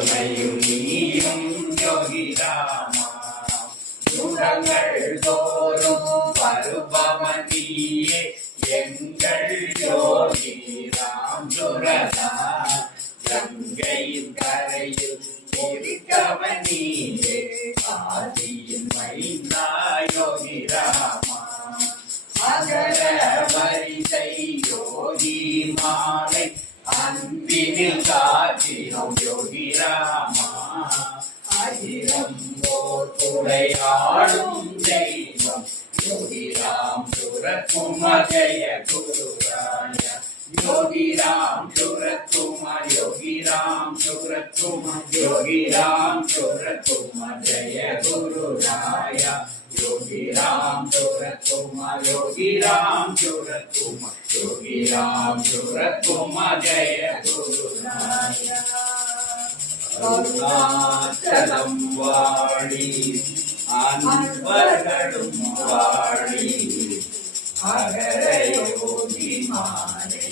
நீயும் யோகி ராமா யுகங்கள் தோறும் வருபவனியே எங்கள் யோகி ராம் சுரதா கங்கையின் கரையில் இருக்கவனியே ஆதியின் மைந்தா யோகி ராமா அகர வரிசை யோகி மாலை அன்பினில் காற்றினோம் யோகி ராமா அகிலம் ஓர் துளையாடும் தெய்வம் யோகி ராம் சுரத்குமா ஜெய குருராய யோகி ராம் சுரத்குமா யோகி ராம் சுரத்குமா யோகி ராம் சுரத்குமா ஜெய குருராய யோகி ராம் சுரத்குமா யோகி ராம் சுரத்குமா யோகி ராம் சுரத்குமா ஜெய குருராய அருணாச்சலம் வாழி அன்பர்களும் வாழி அகர யோகி மானே